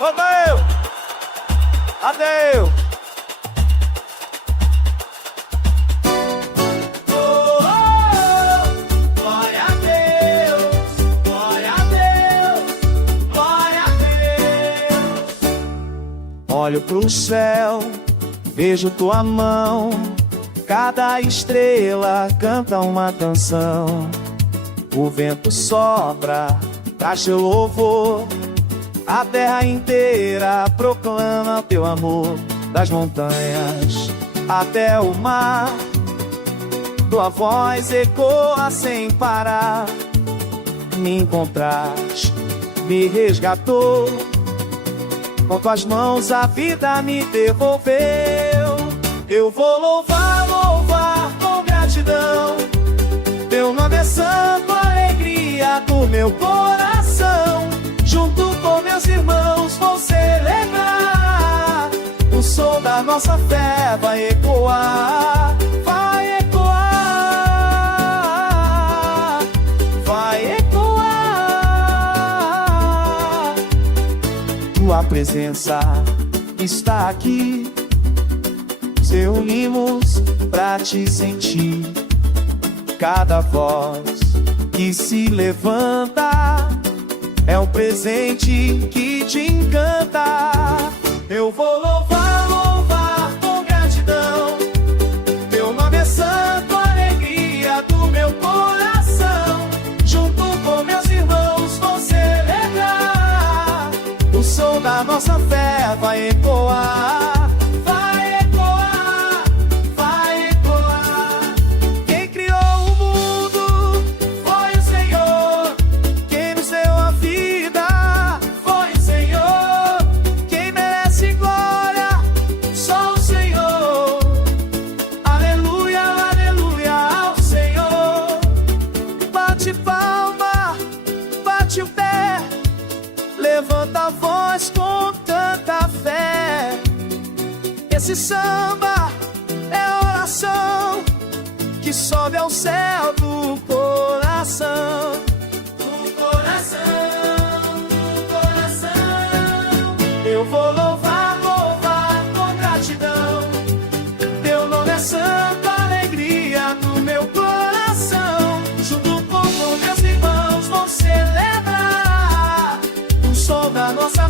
Adeus! Adeus! Glória a Deus, glória a Deus, glória a Deus. Olho pro céu, vejo tua mão. Cada estrela canta uma canção. O vento sopra, traz teu louvor. A terra inteira proclama teu amor. Das montanhas até o mar, tua voz ecoa sem parar. Me encontraste, me resgatou. Com tuas mãos a vida me devolveu. Eu vou louvar, louvar com gratidão. Teu nome é santo, alegria do meu coração. Junto com meus irmãos vou celebrar. O som da nossa fé vai ecoar. Vai ecoar. Vai ecoar. Tua presença está aqui. Nos reunimos pra te sentir. Cada voz que se levanta é um presente que te encanta. Eu vou louvar, louvar com gratidão. Teu nome é santo, alegria do meu coração. Junto com meus irmãos vou celebrar. O som da nossa fé vai ecoar. Bate o pé, levanta a voz com tanta fé. Esse samba é oração que sobe ao céu do coração. Do coração, do coração. Eu vou louvar, louvar com gratidão. Teu nome é santo, alegria no meu coração. Junto com meus irmãos vou celebrar o som da nossa